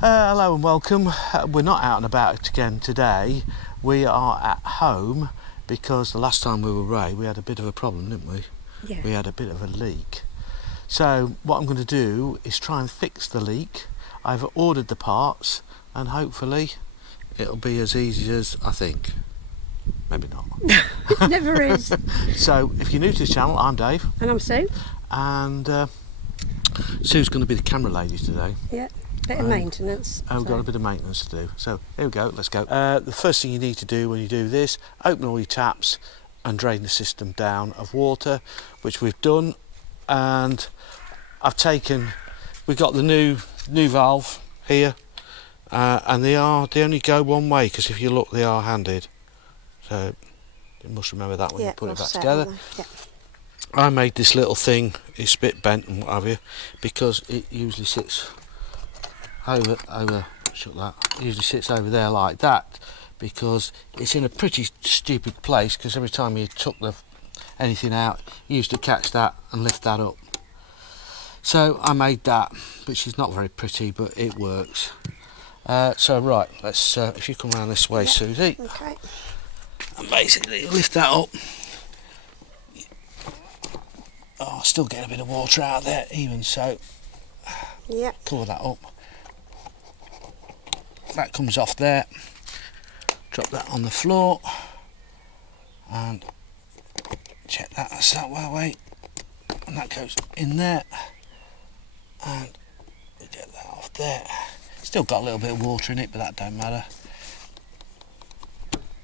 Hello and welcome. We're not out and about again today. We are at home because the last time we were away we had a bit of a problem, didn't we? Yeah. We had a bit of a leak. So what I'm going to do is try and fix the leak. I've ordered the parts and hopefully it'll be as easy as I think. Maybe not. It never is. So if you're new to this channel, I'm Dave. And I'm Sue. And Sue's going to be the camera lady today. Yeah. Bit of maintenance. We've got a bit of maintenance to do. So here we go, let's go. The first thing you need to do when you do this, open all your taps and drain the system down of water, which we've done. And we've got the new valve here, and they only go one way, because if you look they are handed. So you must remember that when you put it back together. Yeah. I made this little thing, it's a bit bent and what have you, because it usually sits shut that. It usually sits over there like that, because it's in a pretty stupid place, because every time you took anything out, you used to catch that and lift that up. So I made that, which is not very pretty, but it works. So right, let's if you come around this way, Susie. Okay. And basically lift that up. Oh, still getting a bit of water out there, even so. Yeah. Cover that up. That comes off there. Drop that on the floor. And check that, that's that way. And that goes in there. And we get that off there. Still got a little bit of water in it, but that don't matter.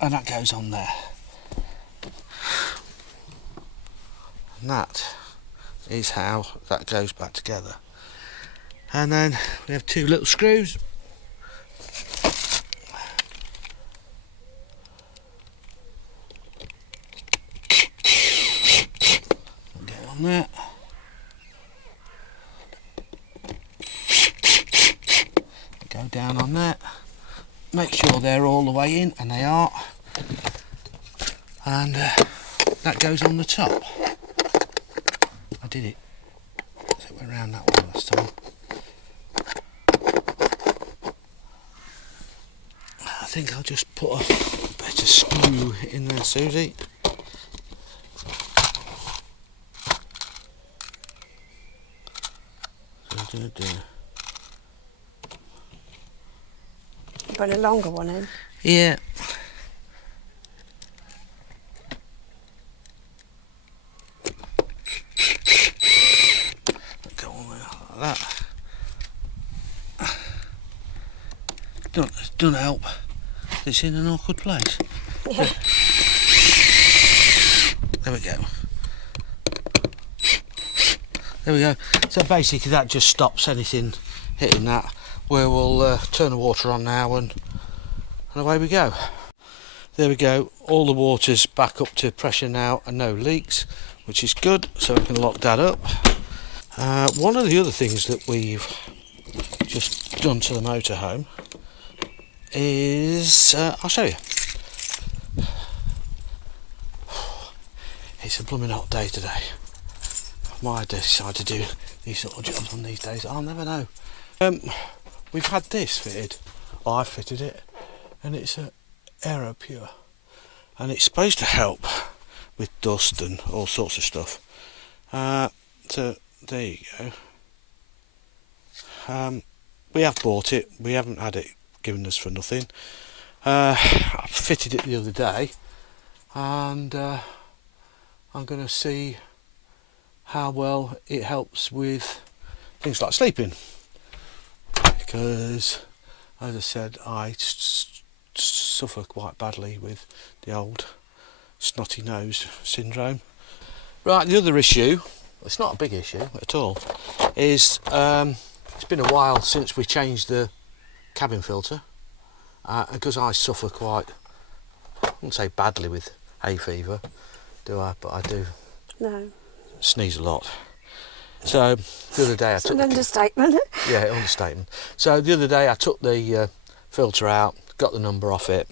And that goes on there. And that is how that goes back together. And then we have two little screws. Get on there. Go down on that. Make sure they're all the way in, and they are. And that goes on the top. I did it. So it went round that one last time. I think I'll just put a better screw in there, Susie. Put a longer one in. Yeah. Go on there like that. Don't help. It's in an awkward place. Yeah. There we go. There we go. So basically that just stops anything hitting that. We will turn the water on now and away we go. There we go. All the water's back up to pressure now and no leaks, which is good. So we can lock that up. One of the other things that we've just done to the motorhome is I'll show you. It's a blooming hot day today. Might decide to do these sort of jobs on these days. I'll never know. We've had this fitted. I fitted it, and it's a Aero Pure, and it's supposed to help with dust and all sorts of stuff. So there you go. We have bought it. We haven't had it given us for nothing. I fitted it the other day, and I'm going to see how well it helps with things like sleeping, because as I said, I suffer quite badly with the old snotty nose syndrome. Right, the other issue, it's not a big issue at all, is it's been a while since we changed the cabin filter, because I suffer quite, I wouldn't say badly with hay fever, do I? But I do. No. Sneeze a lot. So the other day I took an understatement. Yeah, understatement. So the other day I took the filter out, got the number off it,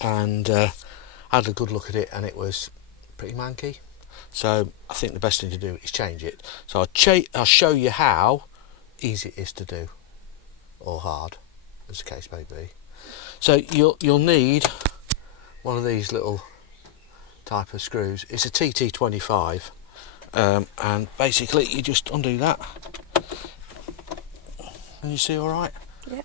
and had a good look at it, and it was pretty manky. So I think the best thing to do is change it. So I'll show you how easy it is to do. or hard, as the case may be. So you'll need one of these little type of screws. It's a TT25, and basically you just undo that, and you see all right. Yep.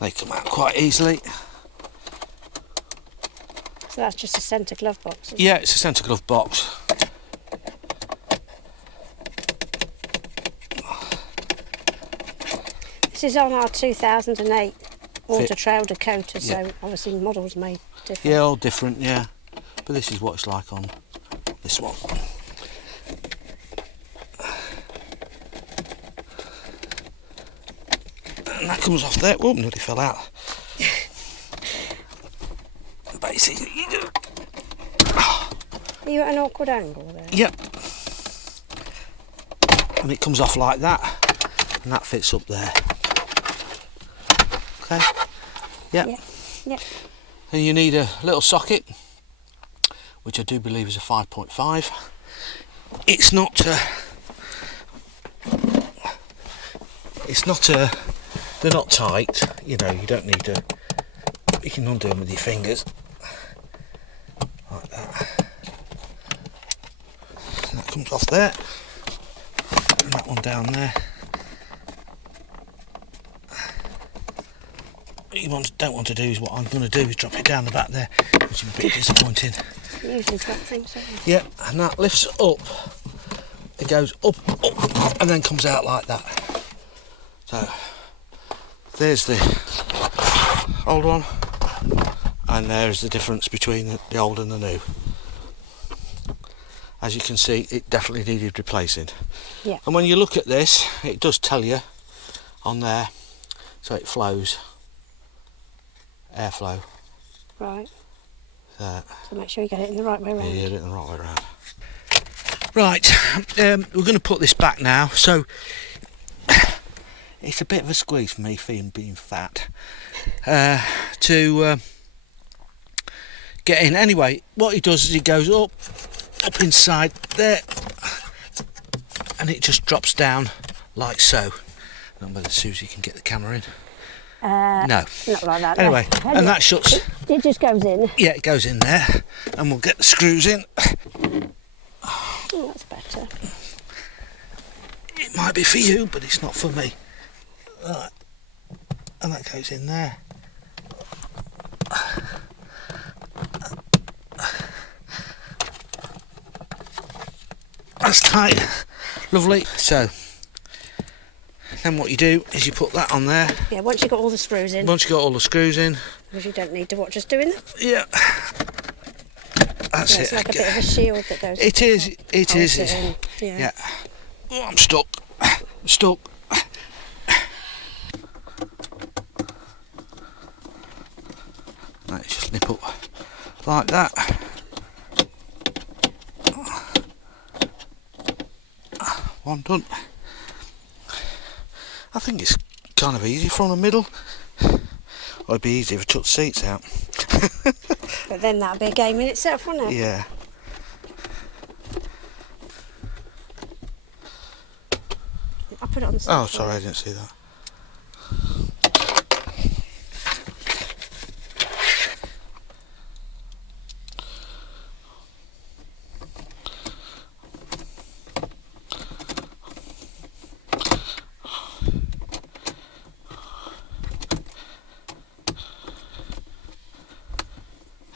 They come out quite easily. So that's just a centre glove box, isn't it? Yeah, it's a centre glove box. This is on our 2008 Autotrail Dakota, so Yeah. obviously models made different. Yeah, all different, yeah. But this is what it's like on this one. And that comes off there. Oh, nearly fell out. Basically, you do. Are you at an awkward angle there? Yep. And it comes off like that, and that fits up there. Okay. Yep. Yep. Yep. And you need a little socket, which I do believe is a 5.5. It's not. They're not tight. You know, you don't need to. You can undo them with your fingers, like that. And that comes off there, and that one down there. What you don't want to do is what I'm going to do is drop it down the back there, which is a bit disappointing. You usually drop things, don't you? Yeah, and that lifts up. It goes up, and then comes out like that. So there's the old one, and there's the difference between the old and the new. As you can see, it definitely needed replacing. Yeah. And when you look at this, it does tell you on there, so it flows, airflow. Right. There. So make sure you get it in the right way around. Yeah, get it in the right way around. Right, we're going to put this back now. So it's a bit of a squeeze for me, being fat, to get in. Anyway, what he does is he goes up inside there, and it just drops down like so. I don't know whether Susie can get the camera in. No. Not like that. Anyway, no. and that shuts. It just goes in. Yeah, it goes in there, and we'll get the screws in. Oh, that's better. It might be for you, but it's not for me. Right. And that goes in there. That's tight. Lovely. So then what you do is you put that on there. Yeah, once you've got all the screws in. Once you've got all the screws in. Because you don't need to watch us doing them. Yeah. That's Yeah, it. it's like a bit of a shield that goes. It is. It holds is. it in. Yeah. Yeah. Oh, I'm stuck. I'm stuck. Right, just nip up like that. One done. I think it's kind of easy from the middle. It'd be easy if I took the seats out. But then that'd be a game in itself, wouldn't it? Yeah. I'll put it on the side. Oh, sorry, I didn't see that.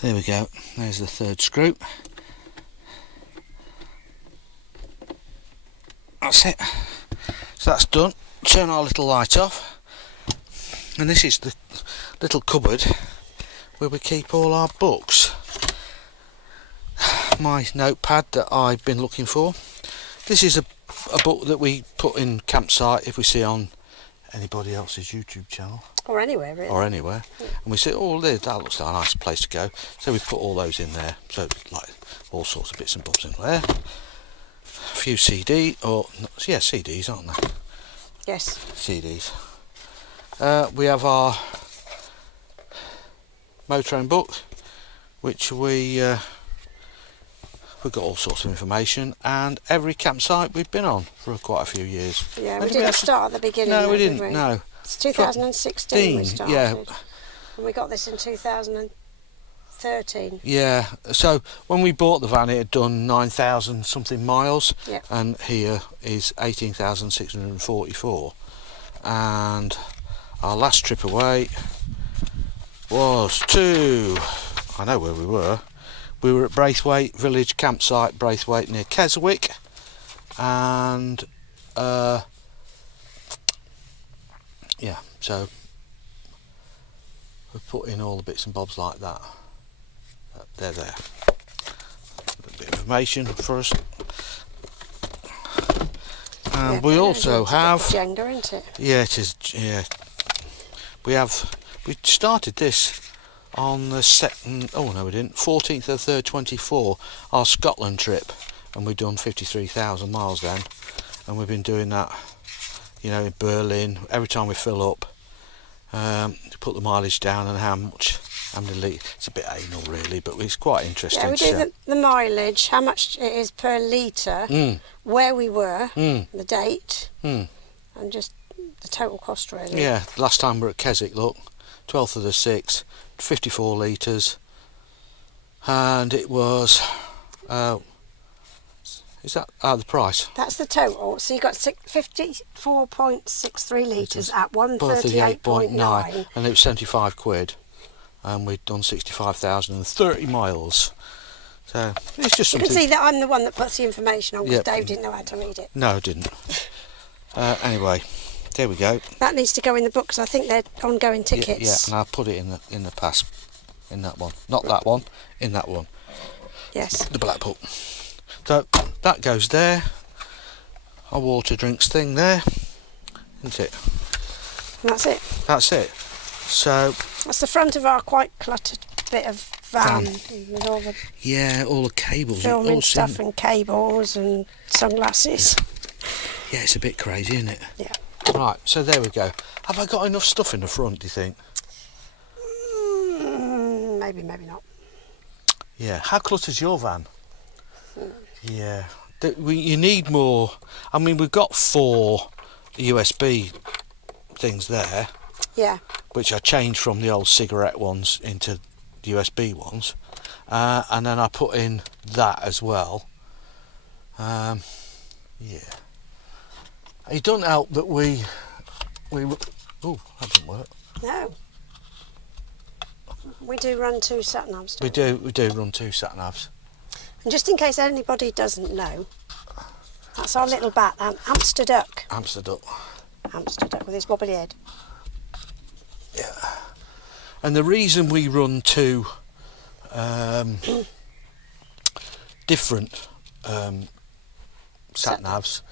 There we go, there's the third screw. That's it. So that's done. Turn our little light off. And this is the little cupboard where we keep all our books. My notepad that I've been looking for. This is a book that we put in campsite if we see on anybody else's YouTube channel. Or anywhere, really. Or anywhere. Yeah. And we say, oh, that looks like a nice place to go. So we put all those in there. So it's like all sorts of bits and bobs in there. A few CDs, CDs, aren't they? Yes. CDs. We have our Motorhome book, which we we've got all sorts of information, and every campsite we've been on for quite a few years. Yeah, And we did didn't start at the beginning. No, though, we did didn't. we? No. It's 2016 we started. Yeah. And we got this in 2013. Yeah. So when we bought the van, it had done 9,000 something miles, Yeah. and here is 18,644. And our last trip away was to, I know where we were. We were at Braithwaite Village Campsite, Braithwaite near Keswick, and yeah, so we put in all the bits and bobs like that. They're there. A bit of information for us. And Yeah, we also have Jenga, isn't it? Yeah, it is. Yeah, we started this on the second. Oh no, we didn't. 14th of 3rd, 24. Our Scotland trip, and we'd done 53,000 miles then, and we've been doing that. You know, in Berlin. Every time we fill up, to put the mileage down and how many litres. It's a bit anal, really, but it's quite interesting. Yeah, we do the mileage, how much it is per litre, where we were, the date, and just the total cost, really. Yeah, last time we were at Keswick, look, 12th of the 6th, 54 litres, and it was, is that the price? That's the total. So you got 54.63 litres at 138.9. And it was 75 quid, and we'd done 65,030 miles. So it's just You something. can see that I'm the one that puts the information on, because Yep. Dave didn't know how to read it. No, I didn't. Anyway, there we go. That needs to go in the book, because I think they're ongoing tickets. Yeah, and I'll put it in the pass, in that one, not that one, in that one. Yes. The Blackpool. So that goes there. Our water drinks thing there, isn't it? And that's it. That's it. So That's the front of our quite cluttered bit of van. With all the yeah, all the cables, filming all stuff and cables and sunglasses. Yeah, it's a bit crazy, isn't it? Yeah. Right, so there we go. Have I got enough stuff in the front, do you think? Maybe, maybe not. Yeah. How clutter's your van? Yeah. You need more. I mean, we've got 4 USB things there, Yeah. which I changed from the old cigarette ones into USB ones, and then I put in that as well. Yeah. It doesn't help that we. Oh, that didn't work. No. We do run 2 sat-navs. We do run 2 sat-navs. And just in case anybody doesn't know, that's our little bat, Hamster Duck. Hamster duck. Hamster Duck with his wobbly head. Yeah. And the reason we run 2 different sat-navs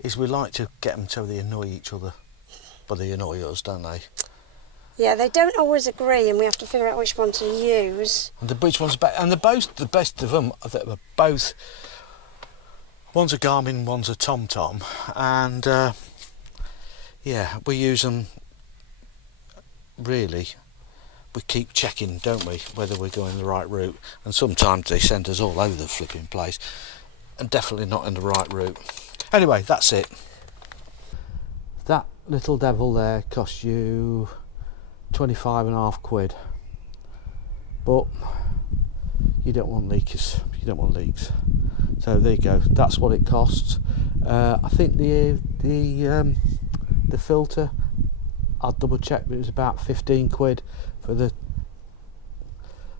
is we like to get them so they annoy each other, but they annoy us, don't they? Yeah, they don't always agree, and we have to figure out which one to use. And which one's better? And they're both the best of them. They're both. One's a Garmin, one's a TomTom, and yeah, we use them. Really, we keep checking, don't we, whether we're going the right route. And sometimes they send us all over the flipping place, and definitely not in the right route. Anyway, that's it. That little devil there cost you 25.5 quid, but you don't want leakers. You don't want leaks. So there you go. That's what it costs. I think the filter, I'll double check, but it was about 15 quid for the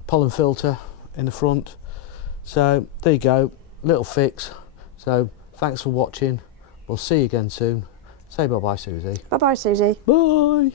pollen filter in the front. So there you go. Little fix. So thanks for watching. We'll see you again soon. Say bye bye, Susie. Bye-bye, Susie. Bye.